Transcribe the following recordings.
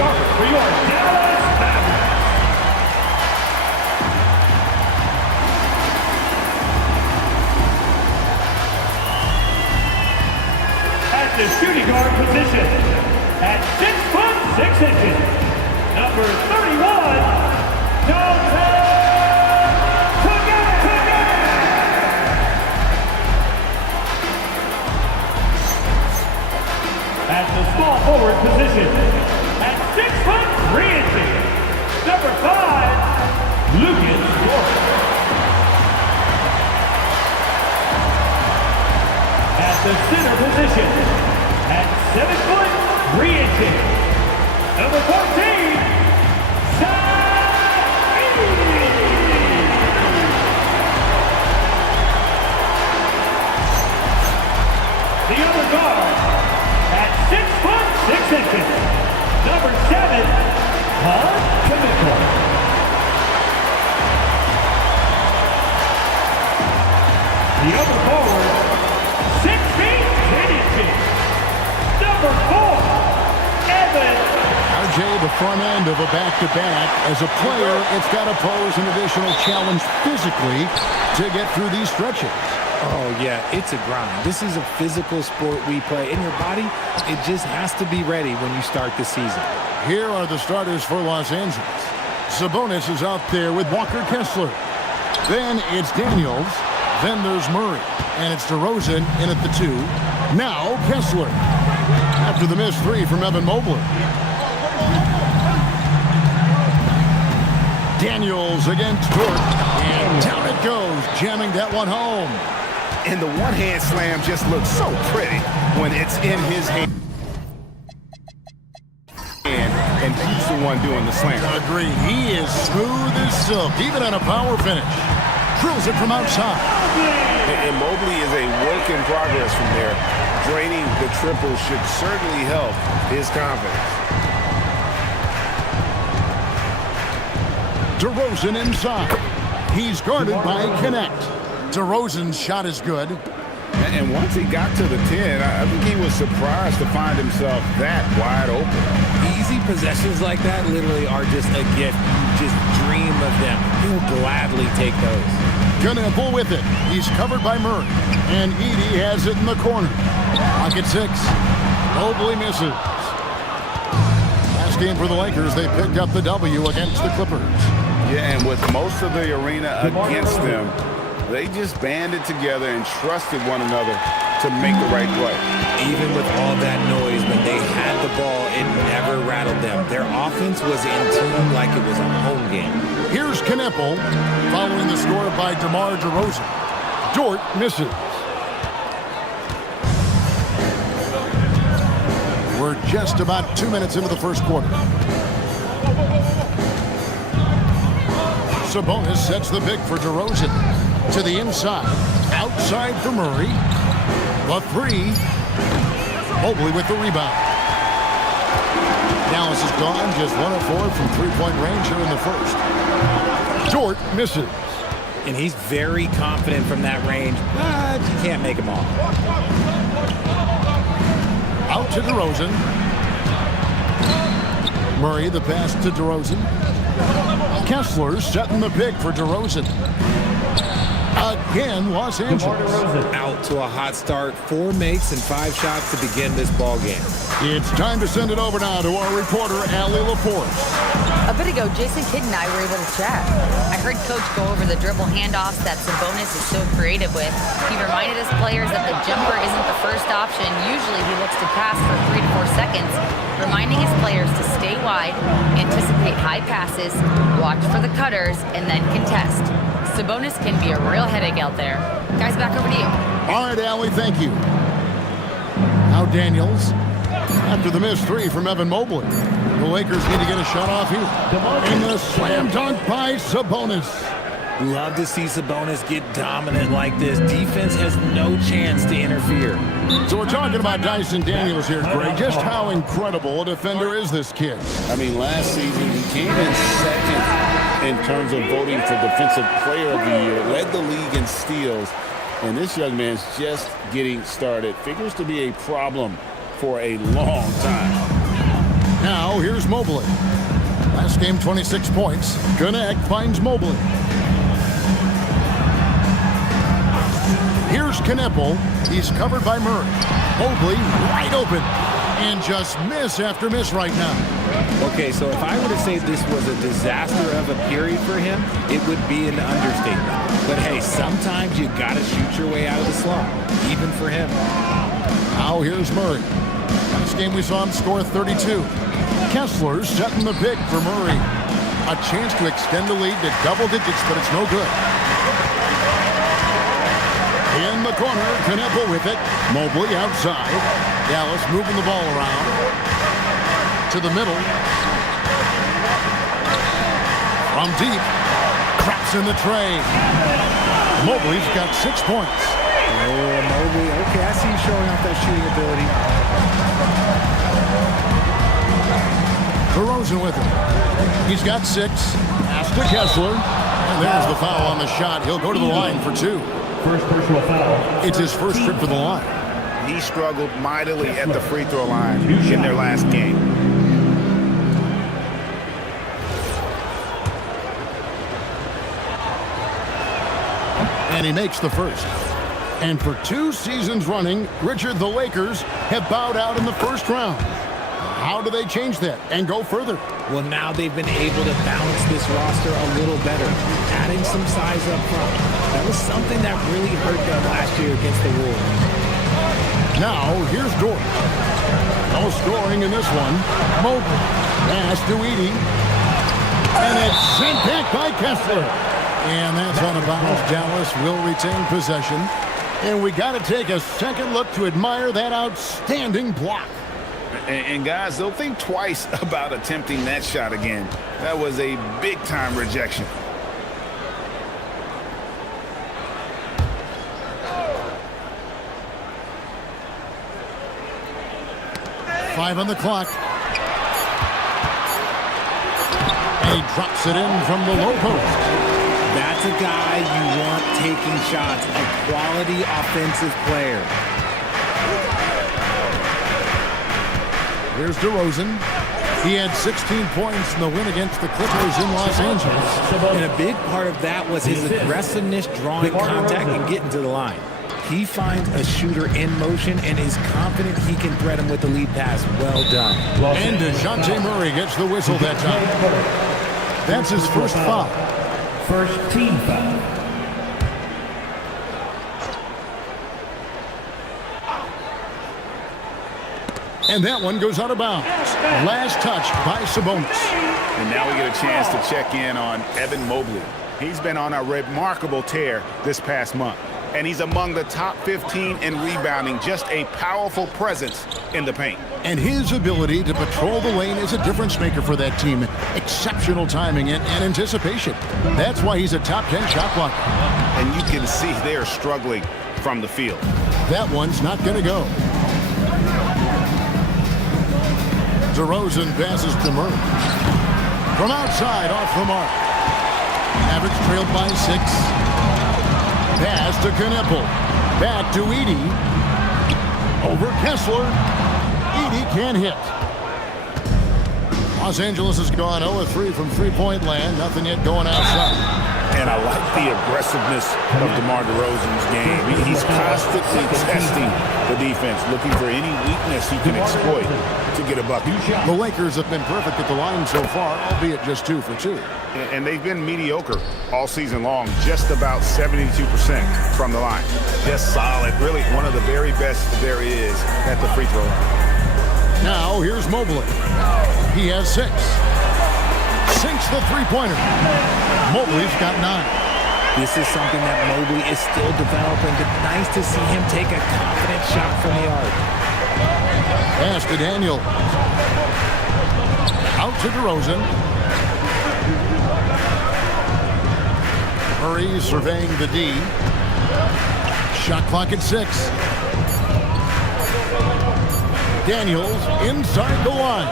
starter for your Dallas Mavericks. At the shooting guard position, at 6'6", number 31, Dante Kugana. At the small forward position, at 6'3", number 5, Lucas Dort. At the center position, at 7'3", number 14, the other guard, at 6'6", number 7, Hud Kamiko. The other forward, 6 feet 10 inches, number 4, Evan. RJ, the front end of a back-to-back. As a player, it's got to pose an additional challenge physically to get through these stretches. Oh, yeah, it's a grind. This is a physical sport we play. And your body, it just has to be ready when you start the season. Here are the starters for Los Angeles. Sabonis is out there with Walker Kessler. Then it's Daniels. Then there's Murray. And it's DeRozan in at the 2. Now Kessler. After the missed 3 from Evan Mobley. Daniels against Dort. And down it goes, jamming that one home. And the one-hand slam just looks so pretty when it's in his hand. And he's the one doing the slam. Agreed. He is smooth as silk, even on a power finish. Drills it from outside. And Mobley is a work in progress from there. Draining the triple should certainly help his confidence. DeRozan inside. He's guarded by Connect. DeRozan's shot is good. And once he got to the 10, I think he was surprised to find himself that wide open. Easy possessions like that literally are just a gift. You just dream of them. He'll gladly take those. Knuckle with it. He's covered by Murray. And Edey has it in the corner. Pocket 6. Mobley misses. Last game for the Lakers, they picked up the W against the Clippers. Yeah, and with most of the arena against them, they just banded together and trusted one another to make the right play. Even with all that noise, when they had the ball, it never rattled them. Their offense was in tune like it was a home game. Here's Kneppel, following the score by DeMar DeRozan. Dort misses. We're just about 2 minutes into the first quarter. Sabonis sets the pick for DeRozan. To the inside. Outside for Murray. The 3. Mobley with the rebound. Dallas is gone. Just 1 of 4 from three-point range here in the first. Dort misses. And he's very confident from that range, but you can't make him all. Out to DeRozan. Murray, the pass to DeRozan. Kessler setting the pick for DeRozan. Again, Los Angeles. Out to a hot start. 4 makes and 5 shots to begin this ball game. It's time to send it over now to our reporter, Allie LaForce. A bit ago, Jason Kidd and I were able to chat. I heard Coach go over the dribble handoffs that Sabonis is so creative with. He reminded his players that the jumper isn't the first option. Usually he looks to pass for 3 to 4 seconds, reminding his players to stay wide, anticipate high passes, watch for the cutters, and then contest. Sabonis can be a real headache out there. Guys, back over to you. All right, Allie, thank you. Now Daniels. After the missed 3 from Evan Mobley. The Lakers need to get a shot off here. And the slam dunk by Sabonis. Love to see Sabonis get dominant like this. Defense has no chance to interfere. So we're talking about Dyson Daniels here, Greg. Just how incredible a defender is this kid? I mean, last season he came in second in terms of voting for Defensive Player of the Year. Led the league in steals. And this young man's just getting started. Figures to be a problem for a long time. Now here's Mobley. Last game, 26 points. Gonna finds Mobley. Here's Kneppel. He's covered by Murray. Mobley wide open. And just miss after miss right now. Okay, so if I were to say this was a disaster of a period for him, it would be an understatement. But hey, sometimes you gotta shoot your way out of the slump, even for him. Now here's Murray. Last game we saw him score 32. Kessler setting the pick for Murray. A chance to extend the lead to double digits, but it's no good. In the corner, Kneppel with it. Mobley outside. Dallas moving the ball around. To the middle. From deep. Craps in the tray. Mobley's got 6 points. Oh, Mobley. Okay, I see you showing off that shooting ability. DeRozan with him. He's got 6. Pass to Kessler. And there's the foul on the shot. He'll go to the line for 2. First personal foul. It's his first trip to the line. He struggled mightily at the free throw line in their last game. And he makes the first. And for 2 seasons running, Richard, the Lakers have bowed out in the first round. How do they change that and go further? Well, now they've been able to balance this roster a little better, adding some size up front. That was something that really hurt them last year against the Wolves. Now, here's Dort. No scoring in this one. Mobley. Pass to Edey. And it's sent back by Kessler. And that's out of bounds. Dallas will retain possession. And we got to take a second look to admire that outstanding block. And guys, they'll think twice about attempting that shot again. That was a big-time rejection. Five on the clock. And he drops it in from the low post. That's a guy you want taking shots, a quality offensive player. Here's DeRozan. He had 16 points in the win against the Clippers in Los Angeles. And a big part of that was his aggressiveness, drawing contact and getting to the line. He finds a shooter in motion and is confident he can thread him with the lead pass. Well done. And DeJounte Murray gets the whistle that time. That's his first foul. First team foul. And that one goes out of bounds. Last touched by Sabonis. And now we get a chance to check in on Evan Mobley. He's been on a remarkable tear this past month. And he's among the top 15 in rebounding, just a powerful presence in the paint. And his ability to patrol the lane is a difference maker for that team. Exceptional timing and anticipation. That's why he's a top 10 shot blocker. And you can see they're struggling from the field. That one's not going to go. DeRozan passes to Murray. From outside, off the mark. Mavericks trailed by 6. Pass to Kneppel. Back to Edey. Over Kessler. Edey can't hit. Los Angeles has gone 0-3 from three-point land. Nothing yet going outside. And I like the aggressiveness of DeMar DeRozan's game. He's constantly testing the defense, looking for any weakness he can exploit to get a bucket. The Lakers have been perfect at the line so far, albeit just 2 for 2. And they've been mediocre all season long, just about 72% from the line. Just solid, really one of the very best there is at the free throw line. Now here's Mobley. He has 6. Sinks the three-pointer. Mobley's got 9. This is something that Mobley is still developing, but nice to see him take a confident shot from the arc. Pass to Daniel. Out to DeRozan. Murray surveying the D. Shot clock at 6. Daniels inside the line.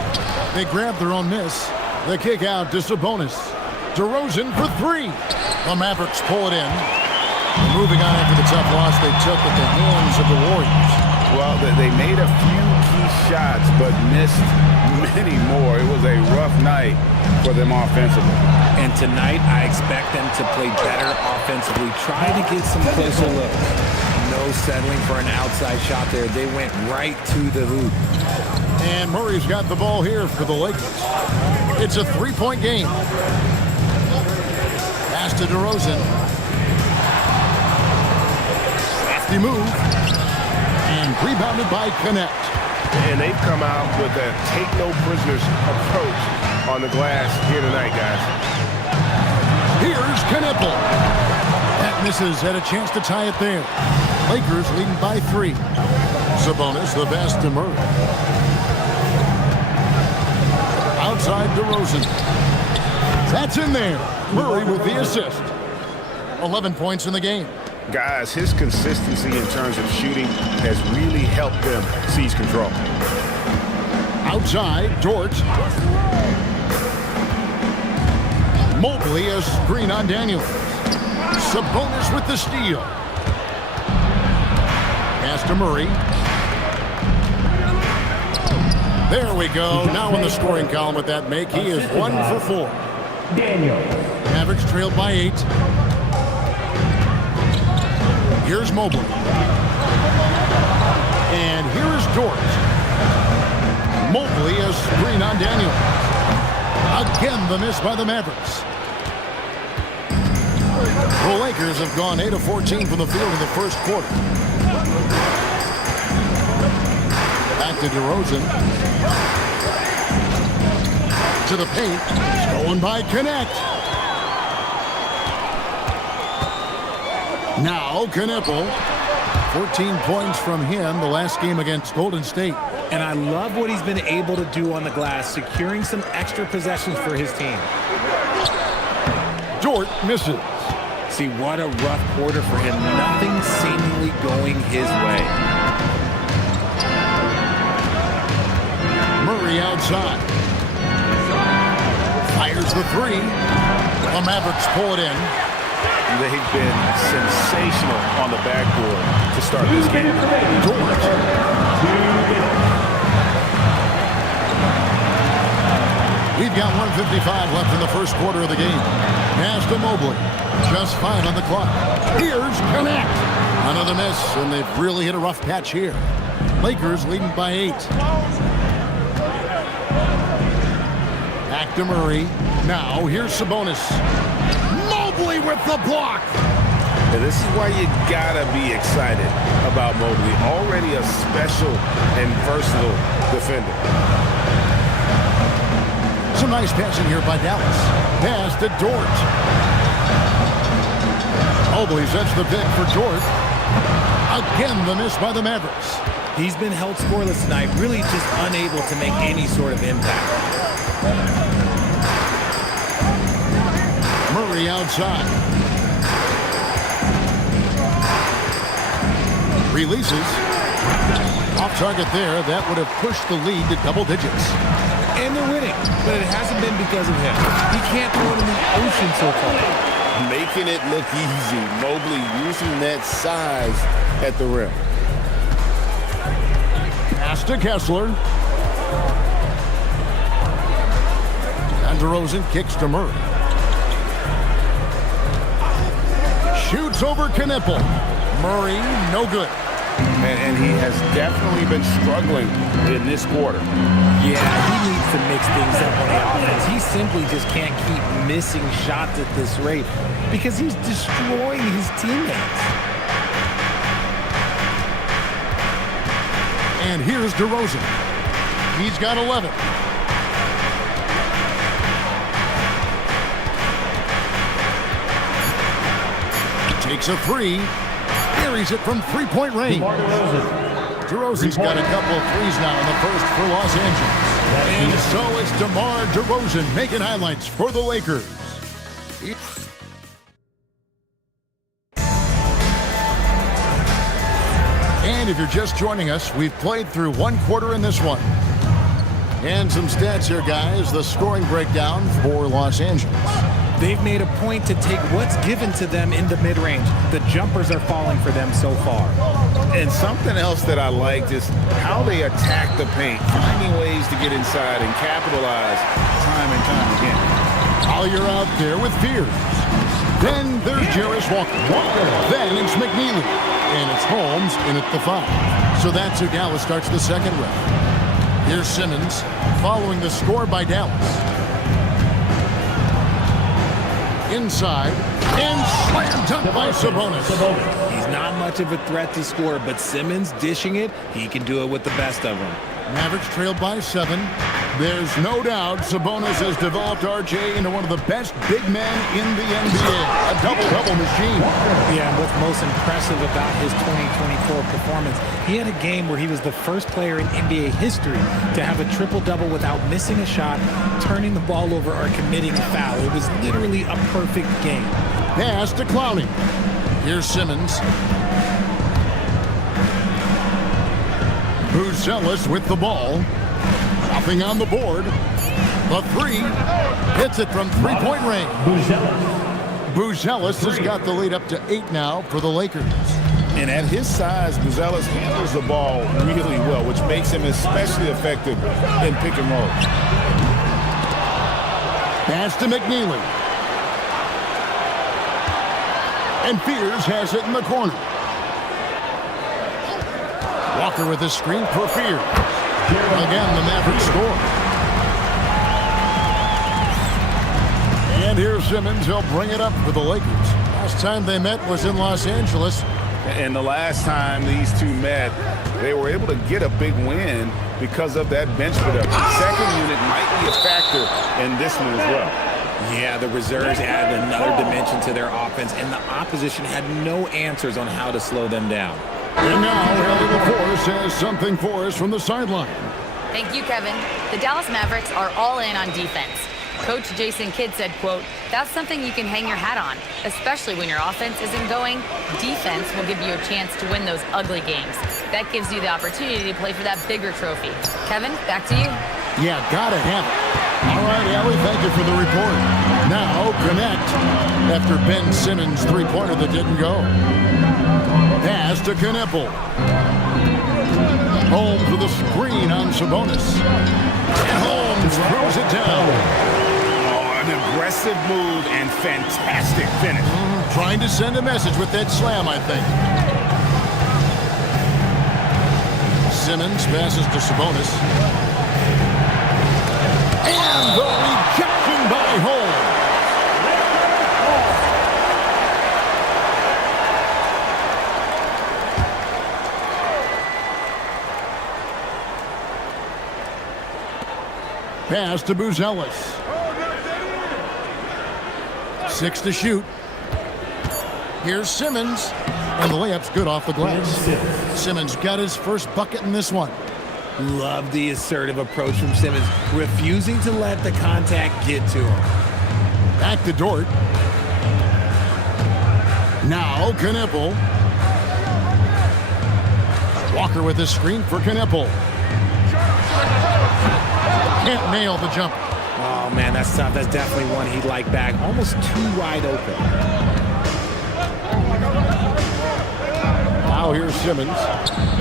They grab their own miss. The kick out to Sabonis. DeRozan for 3. The Mavericks pull it in. Moving on after the tough loss they took at the hands of the Warriors. Well, they made a few key shots, but missed many more. It was a rough night for them offensively. And tonight, I expect them to play better offensively. Try to get some closer looks. No settling for an outside shot there. They went right to the hoop. And Murray's got the ball here for the Lakers. It's a three-point game. Pass to DeRozan. Crafty move. And rebounded by Connect. And they've come out with a take-no-prisoners approach on the glass here tonight, guys. Here's Knipple. That misses, had a chance to tie it there. Lakers leading by 3. Sabonis the pass to Murray. Outside DeRozan. That's in there. Murray with the assist. 11 points in the game. Guys, his consistency in terms of shooting has really helped them seize control. Outside, Dort. Mobley a screen on Daniels. Sabonis with the steal. Pass to Murray. There we go. Now in the scoring column with that make. He is 1 for 4. Daniel. Mavericks trailed by 8. Here's Mobley. And here is Dort. Mobley a screen on Daniels. Again, the miss by the Mavericks. The Lakers have gone 8 of 14 from the field in the first quarter. Back to DeRozan. To the paint. Stolen by Connect. Now Knipple. 14 points from him the last game against Golden State. And I love what he's been able to do on the glass, securing some extra possessions for his team. Dort misses. See, what a rough quarter for him. Nothing seemingly going his way. Murray outside. Fires the 3. The Mavericks pull it in. They've been sensational on the backboard to start this game. Dort. We've got 1:55 left in the first quarter of the game. Pass to Mobley. Just 5 on the clock. Here's Connect. Another miss, and they've really hit a rough patch here. Lakers leading by 8. Back to Murray. Now here's Sabonis. Mobley with the block. And this is why you gotta be excited about Mobley. Already a special and versatile defender. Some nice passing here by Dallas. Pass to Dort. Mobley sets the pick for Dort. Again, the miss by the Mavericks. He's been held scoreless tonight, really just unable to make any sort of impact. Murray outside. Releases. Off target there. That would have pushed the lead to double digits. And they're winning, but it hasn't been because of him. He can't throw it in the ocean so far. Making it look easy. Mobley using that size at the rim. Pass to Kessler. And DeRozan kicks to Murray. Shoots over Knipple. Murray, no good. And he has definitely been struggling in this quarter. Yeah, he needs to mix things up on the offense. He simply just can't keep missing shots at this rate because he's destroying his teammates. And here's DeRozan. He's got 11. Takes a 3. Carries it from three-point range. DeRozan's got a couple of threes now in the first for Los Angeles. And so it's DeMar DeRozan making highlights for the Lakers. And if you're just joining us, we've played through one quarter in this one. And some stats here, guys. The scoring breakdown for Los Angeles. They've made a point to take what's given to them in the mid-range. The jumpers are falling for them so far. And something else that I liked is how they attack the paint, finding ways to get inside and capitalize time and time again. Collier out there with Fears. Then there's Jarris Walker. Then it's McNeely. And it's Holmes in at the 5. So that's who Dallas starts the second round. Here's Simmons following the score by Dallas. Inside, and slam dunk by Sabonis. He's not much of a threat to score, but Simmons dishing it, he can do it with the best of them. Mavericks trailed by 7. There's no doubt Sabonis has developed RJ into one of the best big men in the NBA. A double-double machine. Yeah, and what's most impressive about his 2024 performance, he had a game where he was the first player in NBA history to have a triple-double without missing a shot, turning the ball over, or committing a foul. It was literally a perfect game. Pass to Clowney. Here's Simmons. Buzelis with the ball. Nothing on the board. The 3 hits it from three-point range. Buzelis has got the lead up to 8 now for the Lakers. And at his size, Buzelis handles the ball really well, which makes him especially effective in pick and roll. Pass to McNeely. And Fears has it in the corner. Walker with a screen for Fears. Again, the Mavericks score. And here's Simmons. He'll bring it up for the Lakers. Last time they met was in Los Angeles. And the last time these two met, they were able to get a big win because of that bench production. Second unit might be a factor in this one as well. Yeah, the reserves added another dimension to their offense, and the opposition had no answers on how to slow them down. And now, Ellie LaForce has something for us from the sideline. Thank you, Kevin. The Dallas Mavericks are all in on defense. Coach Jason Kidd said, quote, "That's something you can hang your hat on, especially when your offense isn't going. Defense will give you a chance to win those ugly games. That gives you the opportunity to play for that bigger trophy." Kevin, back to you. Yeah, gotta have it. All right, Ellie, thank you for the report. Now, connect after Ben Simmons' three-pointer that didn't go. Pass to Knipple. Holmes with a screen on Sabonis. And Holmes throws it down. Oh, an aggressive move and fantastic finish. Trying to send a message with that slam, I think. Simmons passes to Sabonis. And the rejection by Holmes. Pass to Buzelis. 6 to shoot. Here's Simmons. And the layup's good off the glass. Simmons got his first bucket in this one. Love the assertive approach from Simmons, refusing to let the contact get to him. Back to Dort. Now Knipple. Walker with a screen for Knipple. Can't nail the jump. Oh, man, that's tough. That's definitely one he'd like back. Almost too wide open. Now here's Simmons.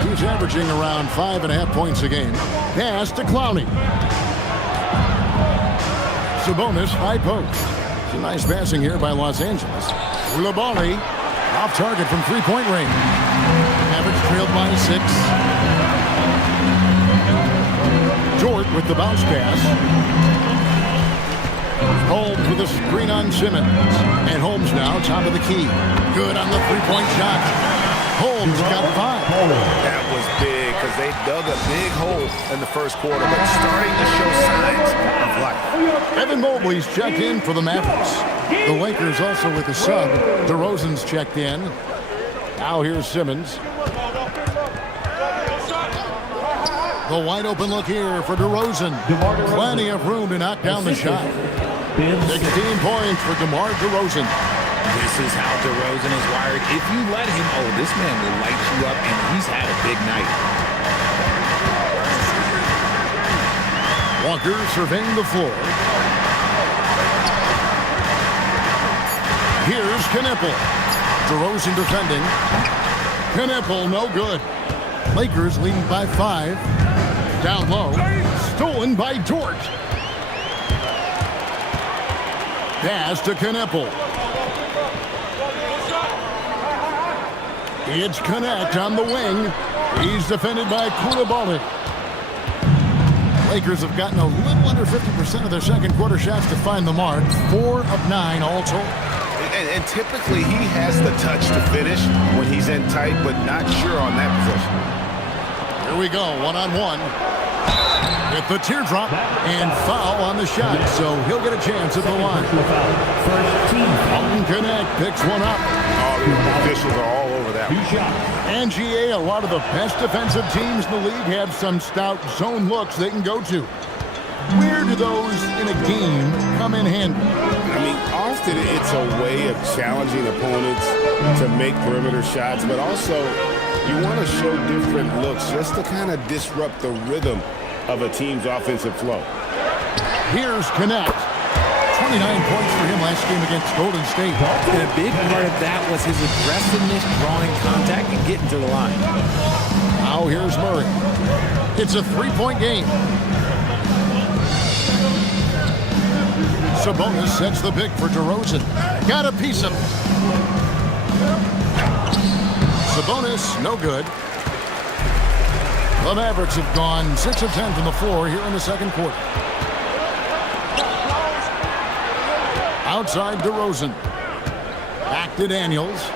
He's averaging around 5.5 points a game. Pass to Clowney. Sabonis, high post. It's a nice passing here by Los Angeles. Koulibaly, off target from three-point range. Mavericks trailed by 6. Dort with the bounce pass. Holmes with a screen on Simmons. And Holmes now top of the key. Good on the three-point shot. Holmes got 5. That was big because they dug a big hole in the first quarter, but starting to show signs of life. Evan Mobley's checked in for the Mavericks. The Lakers also with a sub. DeRozan's checked in. Now here's Simmons. The wide open look here for DeRozan. Plenty of room to knock down the shot. 16 points for DeMar DeRozan. This is how DeRozan is wired. If you let him, oh, this man will light you up, and he's had a big night. Walker surveying the floor. Here's Knipple. DeRozan defending. Knipple, no good. Lakers leading by 5. Down low. Stolen by Dort. Pass to Knipple. It's Connect on the wing. He's defended by Koulibaly. Lakers have gotten a little under 50% of their second quarter shots to find the mark. 4 of 9 all told. And typically he has the touch to finish when he's in tight, but not sure on that possession. Here we go, one-on-one. With the teardrop and foul on the shot, so he'll get a chance at the line. First team foul. Alton Connect picks one up. All the officials are all over that. 2 shots. And GA, a lot of the best defensive teams in the league have some stout zone looks they can go to. Where do those in a game come in handy? I mean, often it's a way of challenging opponents to make perimeter shots, but also you want to show different looks just to kind of disrupt the rhythm of a team's offensive flow. Here's Connect. 29 points for him last game against Golden State. And a big part of that was his aggressiveness, drawing contact, and getting to the line. Now here's Murray. It's a 3-point game. Sabonis sets the pick for DeRozan. Got a piece of it. Sabonis, no good. The Mavericks have gone 6 of 10 from the floor here in the second quarter. Outside DeRozan. Back to Daniels.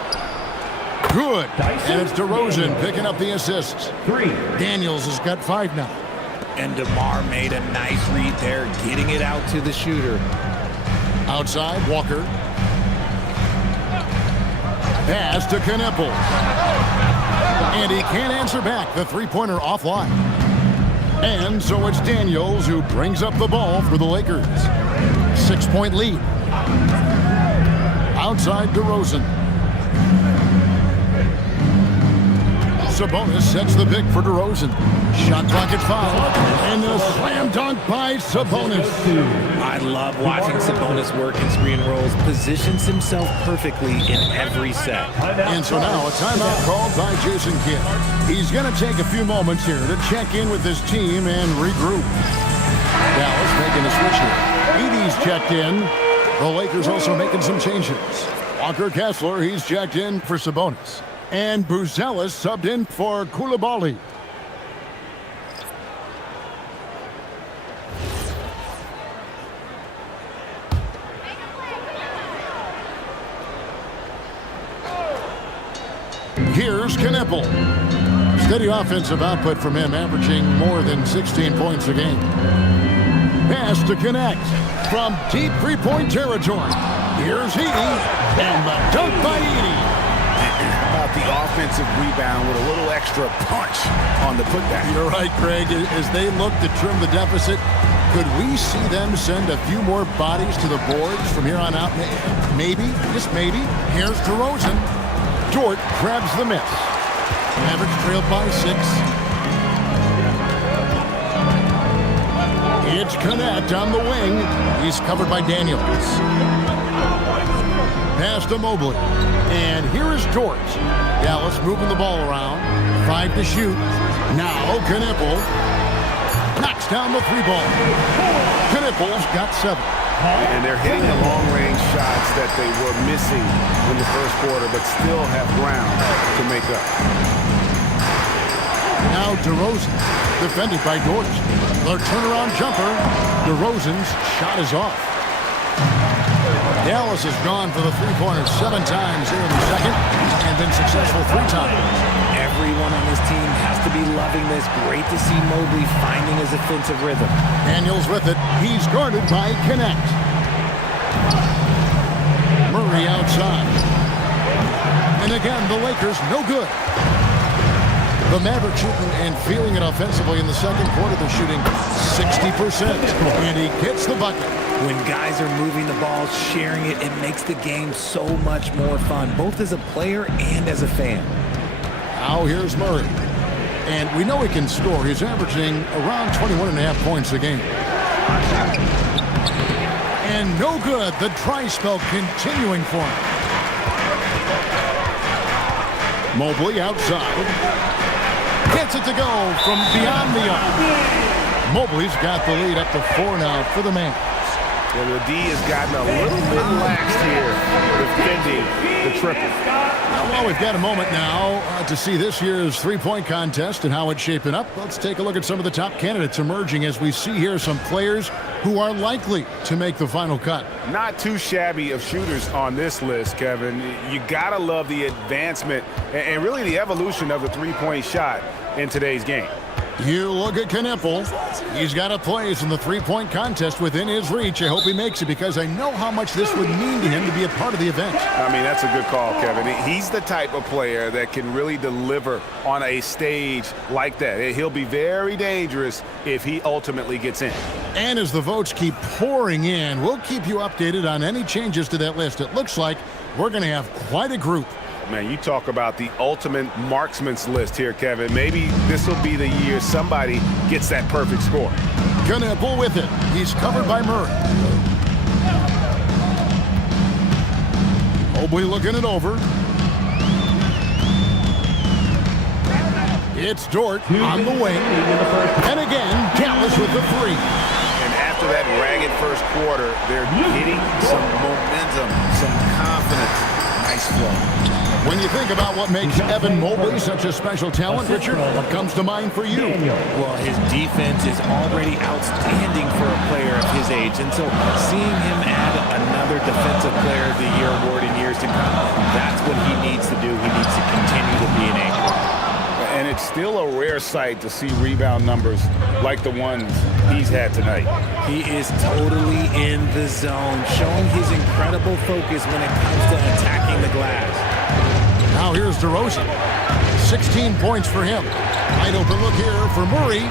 Good. And it's DeRozan picking up the assists. 3. Daniels has got 5 now. And DeMar made a nice read there, getting it out to the shooter. Outside, Walker. Pass to Knipple. And he can't answer back. The three-pointer offline. And so it's Daniels who brings up the ball for the Lakers. 6-point lead. Outside DeRozan. Sabonis sets the pick for DeRozan. Shot clock at 5. And a slam dunk by Sabonis. I love watching Sabonis work in screen rolls. Positions himself perfectly in every set. And so now a timeout called by Jason Kidd. He's going to take a few moments here to check in with his team and regroup. Dallas making a switch here. Edey's checked in. The Lakers also making some changes. Walker Kessler, he's checked in for Sabonis. And Buzelis subbed in for Koulibaly. Here's Knipple. Steady offensive output from him, averaging more than 16 points a game. Pass to Connect from deep three-point territory. Here's Edey, and the dunk by Edey. How about the offensive rebound with a little extra punch on the putback? You're right, Craig. As they look to trim the deficit, could we see them send a few more bodies to the boards from here on out? Maybe, just maybe. Here's DeRozan. Dort grabs the miss. Mavericks trailed by 6. It's Connect on the wing. He's covered by Daniels. Pass to Mobley. And here is Dort. Dallas moving the ball around. 5 to shoot. Now Knipple knocks down the 3-ball. Knipple's got 7. And they're hitting the long-range shots that they were missing in the first quarter, but still have ground to make up. Now DeRozan, defended by Dort. The turnaround jumper. DeRozan's shot is off. Dallas has gone for the three-pointer 7 times here in the second and been successful 3 times. Everyone on this team has to be loving this. Great to see Mobley finding his offensive rhythm. Daniels with it. He's guarded by Connect. Murray outside. And again, the Lakers no good. The Mavericks shooting and feeling it offensively in the second quarter. They're shooting 60%. And he gets the bucket. When guys are moving the ball, sharing it, it makes the game so much more fun, both as a player and as a fan. Now here's Murray. And we know he can score. He's averaging around 21.5 points a game. And no good. The dry spell continuing for him. Mobley outside. Gets it to go from beyond the arc. Mobley's got the lead up to 4 now for the man. Well, the D has gotten a little bit lax here defending the triple. Well, we've got a moment now to see this year's three-point contest and how it's shaping up. Let's take a look at some of the top candidates emerging as we see here some players who are likely to make the final cut. Not too shabby of shooters on this list, Kevin. You gotta love the advancement and really the evolution of the three-point shot in today's game. You look at Knipple. He's got a place in the three-point contest within his reach. I hope he makes it because I know how much this would mean to him to be a part of the event. I mean, that's a good call, Kevin. He's the type of player that can really deliver on a stage like that. He'll be very dangerous if he ultimately gets in. And as the votes keep pouring in, we'll keep you updated on any changes to that list. It looks like we're going to have quite a group. Man, you talk about the ultimate marksman's list here, Kevin. Maybe this will be the year somebody gets that perfect score. Knipple with it. He's covered by Murray. Mobley looking it over. It's Dort on the wing. And again, Dallas with the three. And after that ragged first quarter, they're getting some momentum, some confidence. Nice flow. When you think about what makes Evan Mobley such a special talent, Richard, what comes to mind for you? Well, his defense is already outstanding for a player of his age. And so seeing him add another Defensive Player of the Year award in years to come, that's what he needs to do. He needs to continue to be an anchor. And it's still a rare sight to see rebound numbers like the ones he's had tonight. He is totally in the zone, showing his incredible focus when it comes to attacking the glass. Now here's DeRozan. 16 points for him. Wide open look here for Murray.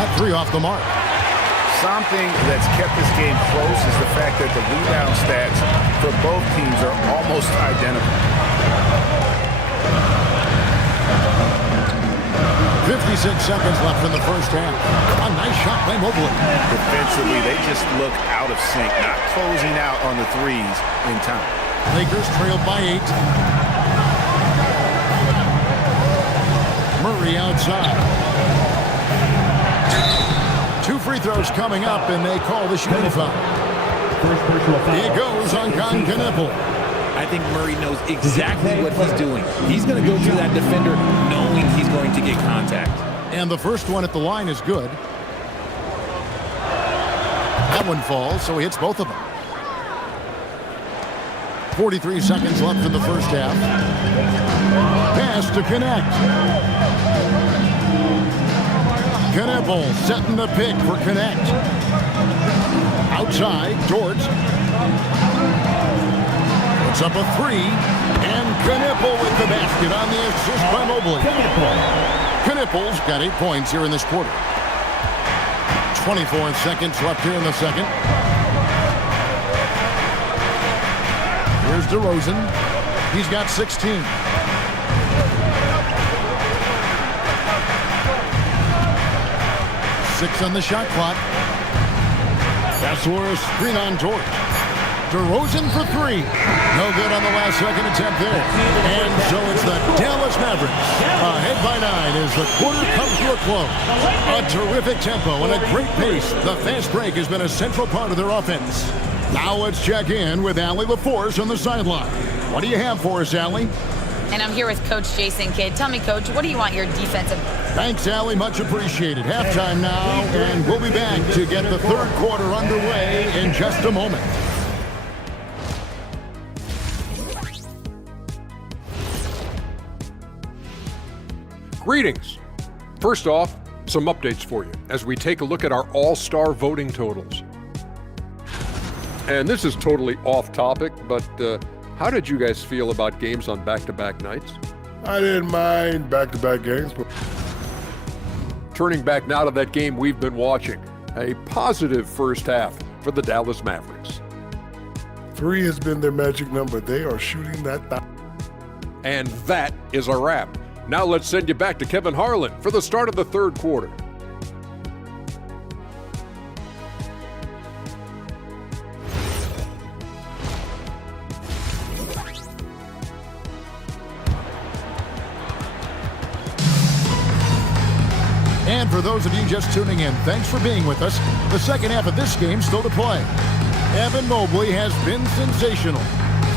That three off the mark. Something that's kept this game close is the fact that the rebound stats for both teams are almost identical. 56 seconds left in the first half. A nice shot by Mobley. Defensively, they just look out of sync, not closing out on the threes in time. Lakers trailed by 8. Murray outside. 2 free throws coming up, and they call the shooting foul. It goes on Knipple. I think Murray knows exactly what he's doing. He's going to go to that defender knowing he's going to get contact. And the first one at the line is good. That one falls, so he hits both of them. 43 seconds left in the first half. Pass to connect. Knipple setting the pick for connect. Outside, Dort. Puts up a three. And Knipple with the basket on the assist by Mobley. Knipple's got 8 points here in this quarter. 24 seconds left here in the second. Here's DeRozan. He's got 16. Six on the shot clock. That's where a screen on Dort. DeRozan for three. No good on the last second attempt there. And so it's the Dallas Mavericks ahead by 9 as the quarter comes to a close. A terrific tempo and a great pace. The fast break has been a central part of their offense. Now let's check in with Allie LaForce on the sideline. What do you have for us, Allie? And I'm here with Coach Jason Kidd. Tell me, Coach, what do you want your defensive... Thanks, Allie. Much appreciated. Halftime now, and we'll be back to get the third quarter underway in just a moment. Greetings. First off, some updates for you as we take a look at our all-star voting totals. And this is totally off topic, but how did you guys feel about games on back-to-back nights? I didn't mind back-to-back games, but... Turning back now to that game we've been watching, a positive first half for the Dallas Mavericks. 3 has been their magic number. They are shooting that. And that is a wrap. Now let's send you back to Kevin Harlan for the start of the third quarter. And for those of you just tuning in, thanks for being with us. The second half of this game still to play. Evan Mobley has been sensational.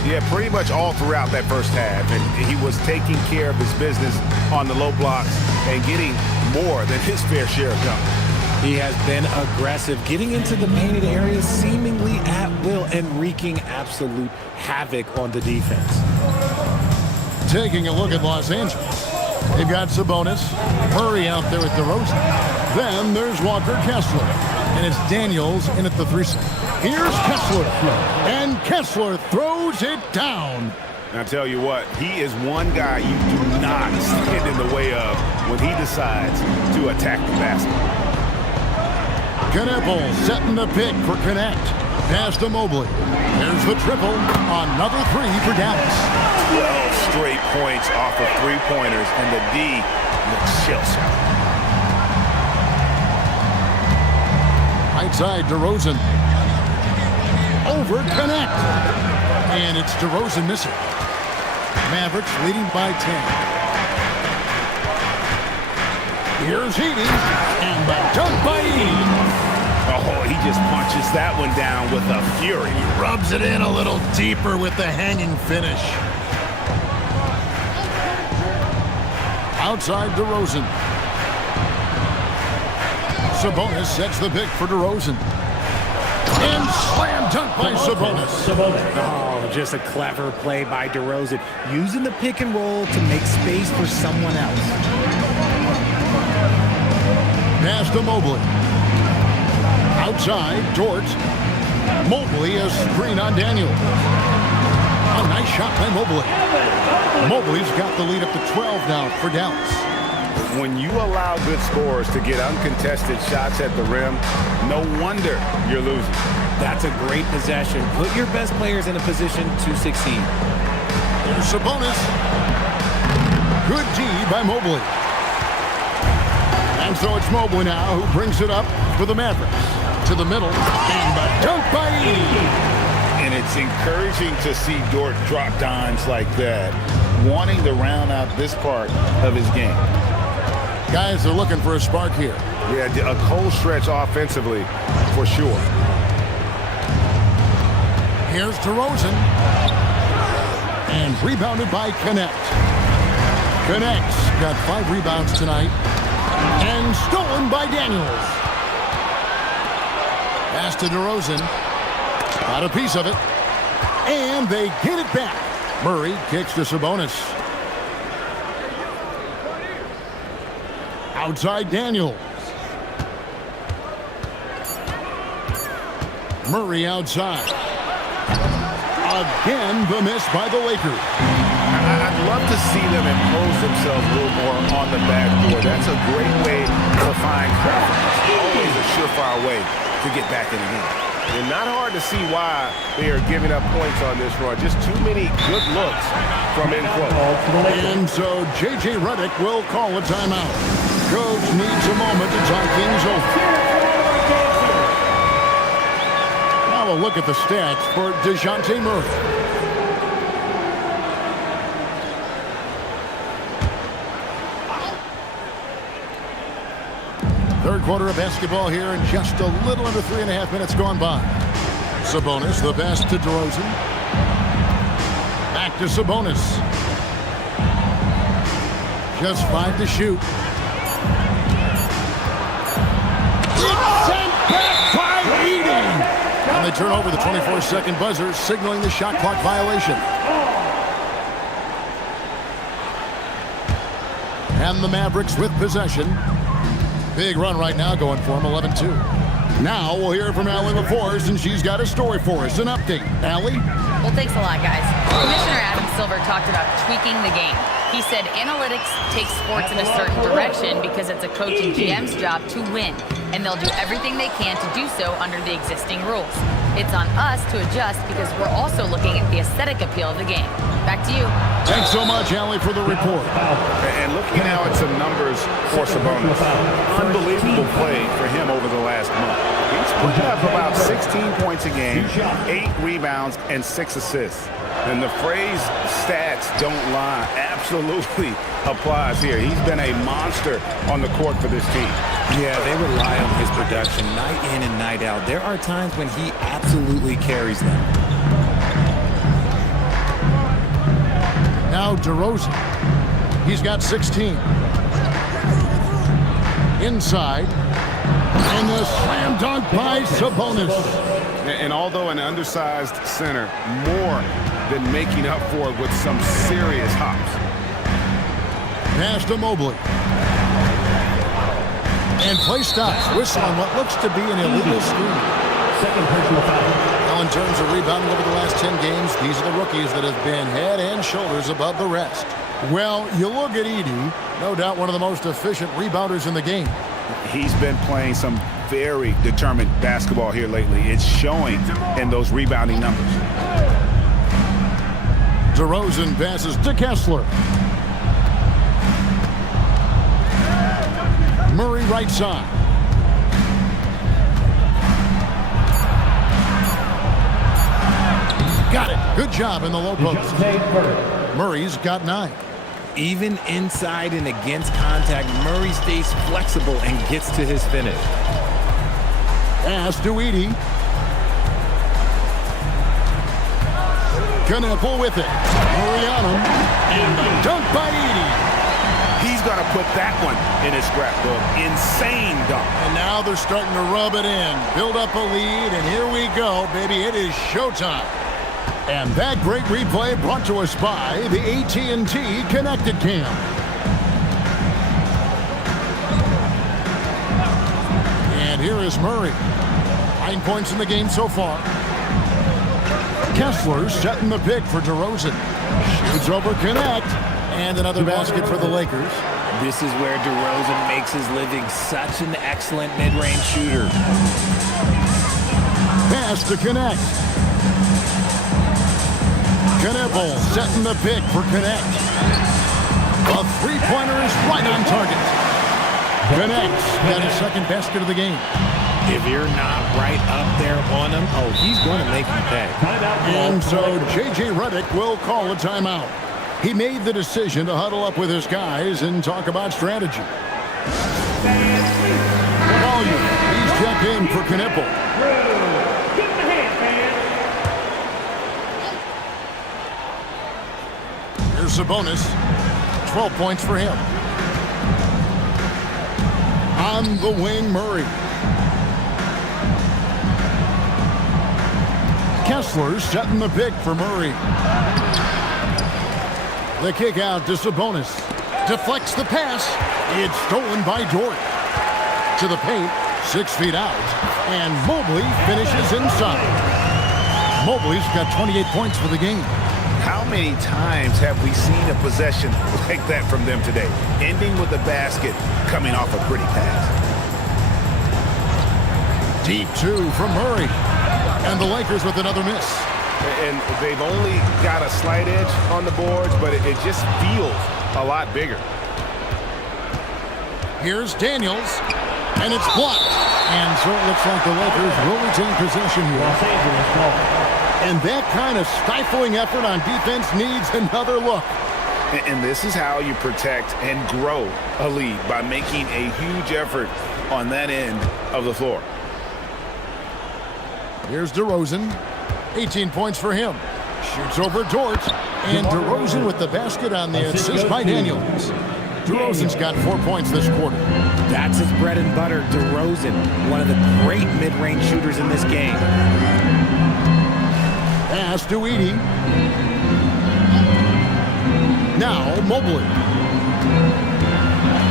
Yeah, pretty much all throughout that first half. And he was taking care of his business on the low blocks and getting more than his fair share of dunks. He has been aggressive, getting into the painted areas seemingly at will and wreaking absolute havoc on the defense. Taking a look at Los Angeles. They've got Sabonis, Murray out there at DeRozan. Then there's Walker Kessler, and it's Daniels in at the 3. Here's Kessler, and Kessler throws it down. And I tell you what, he is one guy you do not stand in the way of when he decides to attack the basket. Kneppel setting the pick for Connect. Pass to Mobley. There's the triple. Another 3 for Dallas. 12 straight points off of 3-pointers, and the D looks shell-shocked. Right side, DeRozan. Over Connect. And it's DeRozan missing. Mavericks leading by 10. Here's Heaney. And the dunk by Heaney. Oh, he just punches that one down with a fury. Rubs it in a little deeper with the hanging finish. Outside DeRozan. Sabonis sets the pick for DeRozan. And slam dunk by Sabonis. Oh, just a clever play by DeRozan, using the pick and roll to make space for someone else. Pass to Mobley. Outside, Dort. Mobley, a screen on Daniel. A nice shot by Mobley. Mobley's got the lead up to 12 now for Dallas. When you allow good scorers to get uncontested shots at the rim, no wonder you're losing. That's a great possession. Put your best players in a position to succeed. Here's Sabonis. Good D by Mobley. And so it's Mobley now who brings it up for the Mavericks. To the middle, and the dunk by Edey. And it's encouraging to see Dort drop dimes like that, wanting to round out this part of his game. Guys are looking for a spark here. Yeah, a cold stretch offensively, for sure. Here's DeRozan. And rebounded by Connect. Connect's got 5 rebounds tonight. And stolen by Daniels. Pass to DeRozan. Got a piece of it. And they get it back. Murray kicks to Sabonis. Outside Daniels. Murray outside. Again, the miss by the Lakers. I'd love to see them impose themselves a little more on the backboard. That's a great way to find confidence. Always a surefire way to get back in the game. And not hard to see why they are giving up points on this run. Just too many good looks from in close. And so J.J. Redick will call a timeout. Coach needs a moment to talk things over. Now a look at the stats for DeJounte Murray. Third quarter of basketball here, and just a little under 3.5 minutes gone by. Sabonis, the pass to DeRozan. Back to Sabonis. Just 5 to shoot. It's sent back by Edey. And they turn over the 24-second buzzer, signaling the shot clock violation. And the Mavericks with possession. Big run right now going for him, 11-2. Now we'll hear from Allie LaForce, and she's got a story for us, an update. Allie? Well, thanks a lot, guys. Commissioner Adam Silver talked about tweaking the game. He said analytics takes sports in a certain direction because it's a coach and GM's job to win, and they'll do everything they can to do so under the existing rules. It's on us to adjust because we're also looking at the aesthetic appeal of the game. Back to you. Thanks so much, Allie, for the report. And looking now at some numbers for Sabonis. Unbelievable play for him over the last month. He's putting up about 16 points a game, 8 rebounds, and 6 assists. And the phrase stats don't lie absolutely applies here. He's been a monster on the court for this team. Yeah, they rely on his production night in and night out. There are times when he absolutely carries them. Now DeRozan. He's got 16. Inside. And the slam dunk by Sabonis. And although an undersized center, more than making up for it with some serious hops. Pass to Mobley. And play stops. Whistle on what looks to be an illegal screen. Second personal foul. Now, in terms of rebounding over the last 10 games, these are the rookies that have been head and shoulders above the rest. Well, you look at Edey, no doubt one of the most efficient rebounders in the game. He's been playing some very determined basketball here lately. It's showing in those rebounding numbers. DeRozan passes to Kessler. Murray right side. Got it. Good job in the low post. Murray's got 9. Even inside and against contact, Murray stays flexible and gets to his finish. Pass to Edey. Knueppel with it. Murray on him. And the dunk by Edey. He's going to put that one in his scrapbook. Insane dunk. And now they're starting to rub it in. Build up a lead, and here we go, baby. It is showtime. And that great replay brought to us by the AT&T Connected Cam. And here is Murray. 9 points in the game so far. Kessler setting the pick for DeRozan. Shoots over Connect. And another basket for the Lakers. This is where DeRozan makes his living. Such an excellent mid-range shooter. Pass to Connect. Knueppel setting the pick for Connect. A three-pointer is right on target. Connect got his second basket of the game. If you're not right up there on him, oh, he's going to make him pay. And so J.J. Redick will call a timeout. He made the decision to huddle up with his guys and talk about strategy. Volume. He's checked in for Knueppel. Here's Sabonis. 12 points for him. On the wing, Murray. Kessler setting the pick for Murray. The kick out to Sabonis. Deflects the pass. It's stolen by Dort. To the paint, 6 feet out. And Mobley finishes inside. Mobley's got 28 points for the game. How many times have we seen a possession like that from them today? Ending with a basket, coming off a pretty pass. Deep 2 from Murray. And the Lakers with another miss. And they've only got a slight edge on the boards, but it just feels a lot bigger. Here's Daniels. And it's blocked. And so it looks like the Lakers will retain possession here. Los Angeles ball. And that kind of stifling effort on defense needs another look. And this is how you protect and grow a lead, by making a huge effort on that end of the floor. Here's DeRozan. 18 points for him. Shoots over Dort. And DeRozan with the basket on the assist by Daniels. DeRozan's got 4 points this quarter. That's his bread and butter. DeRozan, one of the great mid-range shooters in this game. Pass to Edey. Now Mobley.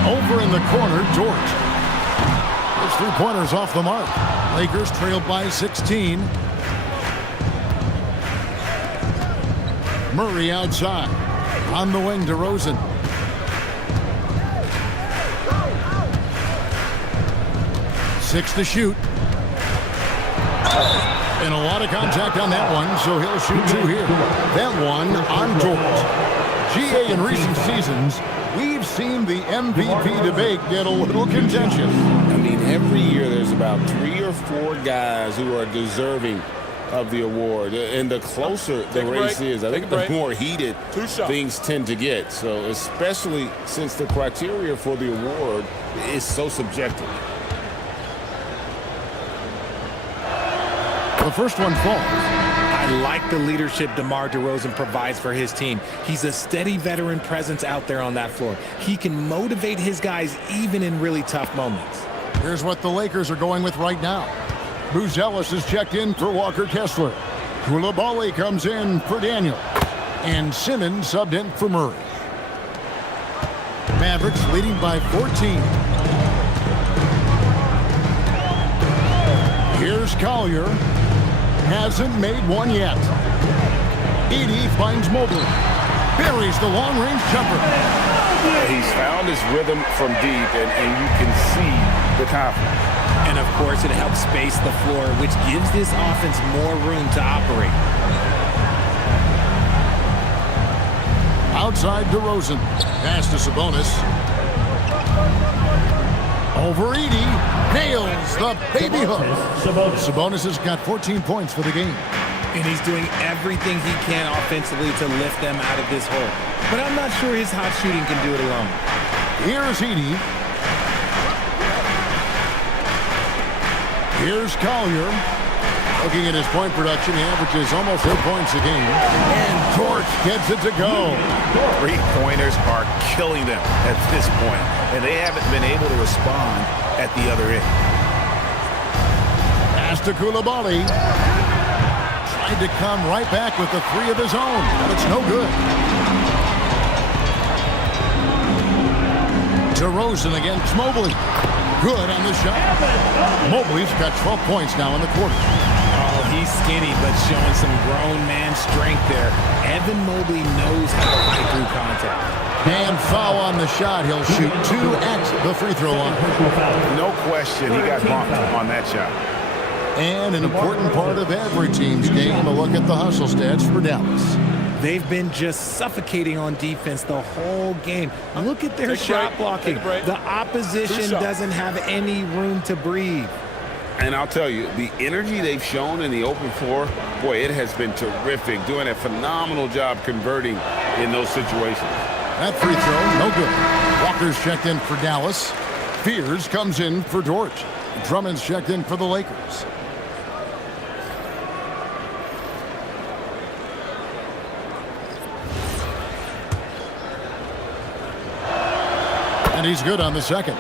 Over in the corner, Dort. His three-pointers off the mark. Lakers trailed by 16. Murray outside. On the wing, DeRozan. Six to shoot. And a lot of contact on that one, so he'll shoot 2 here. That one on Dort. GA in recent seasons we've seen the MVP debate get a little contentious. I mean, every year there's about 3 or 4 guys who are deserving of the award. And the closer the race is, I think the more heated things tend to get. So especially since the criteria for the award is so subjective. The first one falls. I like the leadership DeMar DeRozan provides for his team. He's a steady veteran presence out there on that floor. He can motivate his guys even in really tough moments. Here's what the Lakers are going with right now. Buzelis is checked in for Walker Kessler. Koulibaly comes in for Daniel. And Simmons subbed in for Murray. Mavericks leading by 14. Here's Collier. Hasn't made one yet. Edey finds Mobley. Buries the long-range jumper. He's found his rhythm from deep, and you can see the confidence. And, of course, it helps space the floor, which gives this offense more room to operate. Outside DeRozan. Pass to Sabonis. Over Edey. Nails the baby hook. Sabonis has got 14 points for the game. And he's doing everything he can offensively to lift them out of this hole. But I'm not sure his hot shooting can do it alone. Here's Edey. Here's Collier. Looking at his point production, he averages almost 8 points a game. And Torch gets it to go. 3-pointers are killing them at this point, and they haven't been able to respond at the other end. Pass to Koulibaly. Tried to come right back with the 3 of his own, but it's no good. DeRozan against Mobley. Good on the shot. Mobley's got 12 points now in the quarter. Oh, he's skinny, but showing some grown man strength there. Evan Mobley knows how to fight through contact. And foul on the shot. He'll shoot 2 at the free throw line. No question, he got bumped on that shot. And an important part of every team's game, a look at the hustle stats for Dallas. They've been just suffocating on defense the whole game. Look at their shot blocking. The opposition doesn't have any room to breathe. And I'll tell you, the energy they've shown in the open floor, boy, it has been terrific. Doing a phenomenal job converting in those situations. That free throw, no good. Walker's checked in for Dallas. Fears comes in for Dort. Drummond's checked in for the Lakers. And he's good on the second.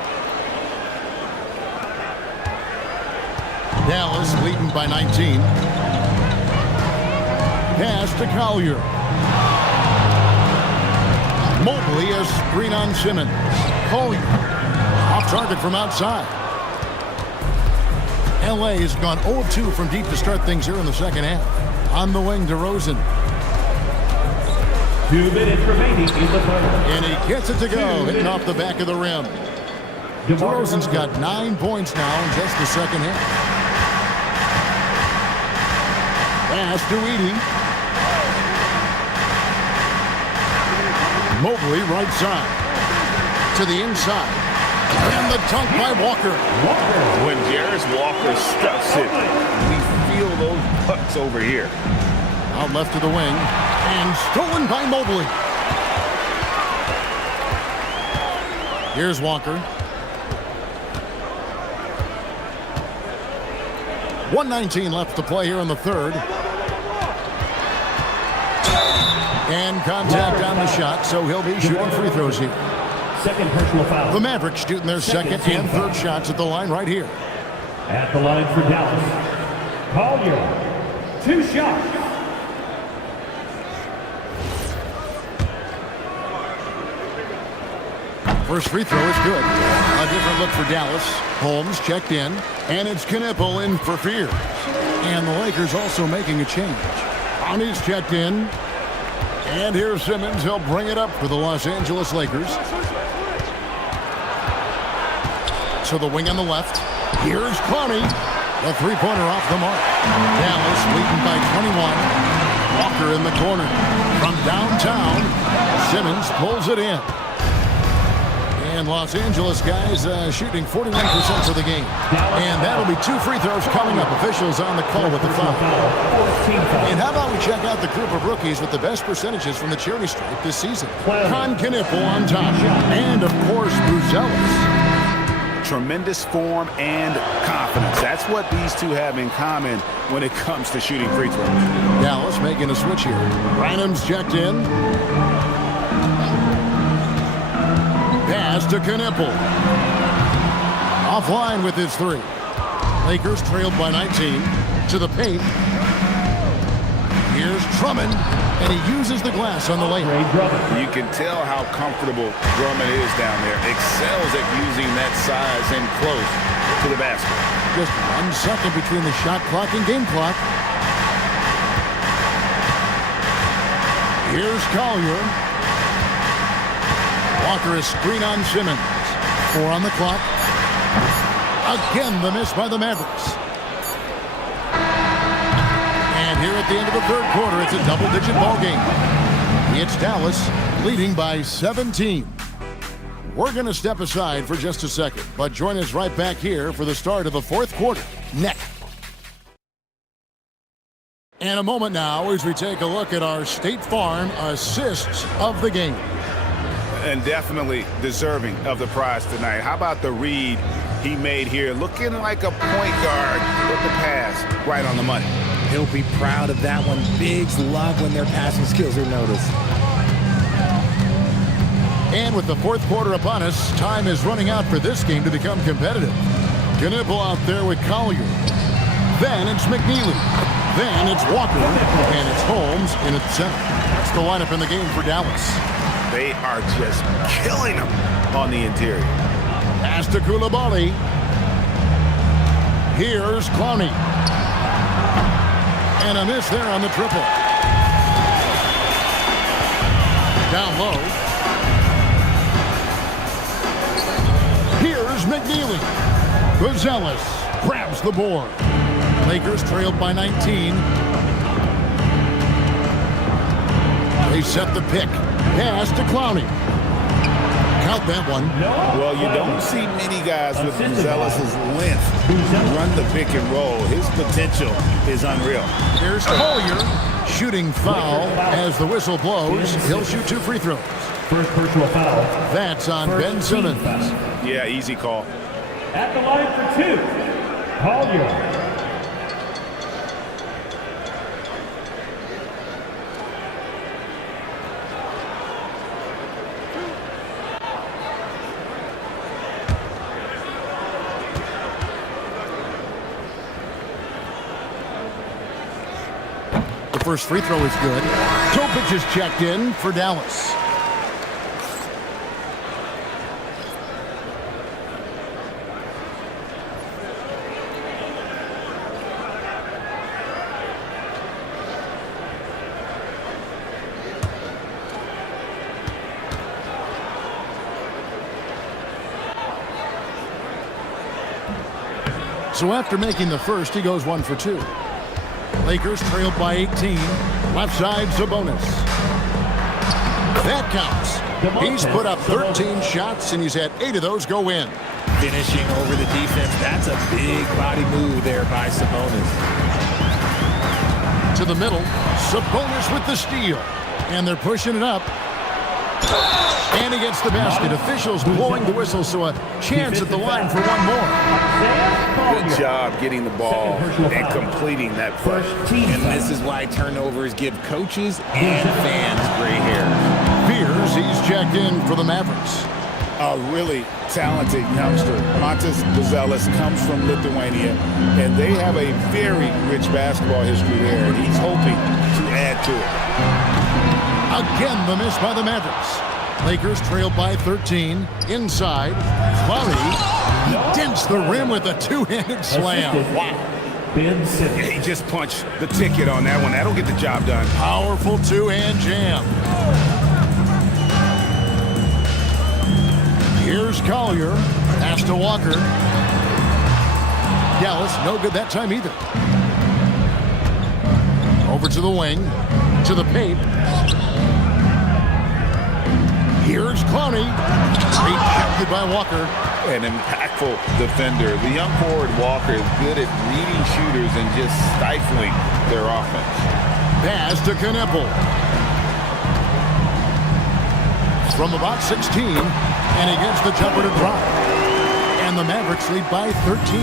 Dallas leading by 19. Pass to Collier. Mobley a screen on Simmons. Collier off target from outside. LA has gone 0-2 from deep to start things here in the second half. On the wing, DeRozan. 2 minutes remaining in the third. And he gets it to go, hitting off the back of the rim. DeRozan's got 9 points now in just the second half. Pass to Edey. Mobley right side. To the inside. And the dunk by Walker. When Jarris Walker stuffs it, we feel those pucks over here. Out left to the wing. And stolen by Mobley. Here's Walker. 1:19 left to play here in the third. And contact on the shot, so he'll be shooting free throws here. Second personal foul. The Mavericks shooting their second and third shots at the line right here. At the line for Dallas. Collier. 2 shots. First free throw is good. A different look for Dallas. Holmes checked in. And it's Knipple in for Fears. And the Lakers also making a change. Ani's checked in. And here's Simmons. He'll bring it up for the Los Angeles Lakers. So the wing on the left. Here's Clowney. The three-pointer off the mark. Dallas leading by 21. Walker in the corner. From downtown, Simmons pulls it in. And Los Angeles guys shooting 41% for the game. And that'll be 2 free throws coming up. Officials on the call with the foul. And how about we check out the group of rookies with the best percentages from the charity stripe this season? Con Knipple on top. And, of course, Buzelis. Tremendous form and confidence. That's what these two have in common when it comes to shooting free throws. Dallas making a switch here. Branham's checked in. Pass to Knipple. Offline with his 3. Lakers trailed by 19. To the paint. Here's Drummond, and he uses the glass on the layup. You can tell how comfortable Drummond is down there. Excels at using that size and close to the basket. Just 1 second between the shot clock and game clock. Here's Collier. Walker is screen on Simmons. 4 on the clock. Again, the miss by the Mavericks. And here at the end of the 3rd quarter, it's a double-digit ball game. It's Dallas leading by 17. We're going to step aside for just a second, but join us right back here for the start of the 4th quarter next. And a moment now as we take a look at our State Farm assists of the game. And definitely deserving of the prize tonight. How about the read he made here? Looking like a point guard with the pass right on the money. He'll be proud of that one. Bigs love when their passing skills are noticed. And with the 4th quarter upon us, time is running out for this game to become competitive. Knipple out there with Collier. Then it's McNeely. Then it's Walker. And it's Holmes in at center. That's the lineup in the game for Dallas. They are just killing them on the interior. Pass to Coulibaly. Here's Clowney. And a miss there on the triple. Down low. Here's McNeely. Buzelis grabs the board. Lakers trailed by 19. They set the pick. Pass to Clowney. Count that one. Well, you don't see many guys with Buzelis' length run the pick and roll. His potential is unreal. Here's Collier shooting foul as the whistle blows. He'll shoot 2 free throws. First personal foul. That's on Ben Simmons. Yeah, easy call. At the line for 2, Collier. The first free throw is good. Topic is checked in for Dallas. So after making the first, he goes 1 for 2. Lakers trailed by 18. Left side, Sabonis. That counts. He's put up 13 shots, and he's had 8 of those go in. Finishing over the defense. That's a big body move there by Sabonis. To the middle. Sabonis with the steal. And they're pushing it up. And he gets the basket. Officials blowing the whistle, so a chance at the line for one more. Good job getting the ball and completing that play. And this is why turnovers give coaches and fans gray hair. Fears he's checked in for the Mavericks. A really talented youngster. Montas Buzelis comes from Lithuania, and they have a very rich basketball history there, and he's hoping to add to it. Again, the miss by the Mavericks. Lakers trailed by 13. Inside, Clowney. He dents the rim with a two-handed slam. Wow. Ben Simmons. He just punched the ticket on that one. That'll get the job done. Powerful two-hand jam. Here's Collier. Pass to Walker. Dallas, no good that time either. Over to the wing. To the paint. Here's Clowney. Rejected by Walker. An impactful defender. The young forward Walker is good at reading shooters and just stifling their offense. Pass to Kneppel. From about 16, and he gets the jumper to drop. And the Mavericks lead by 13.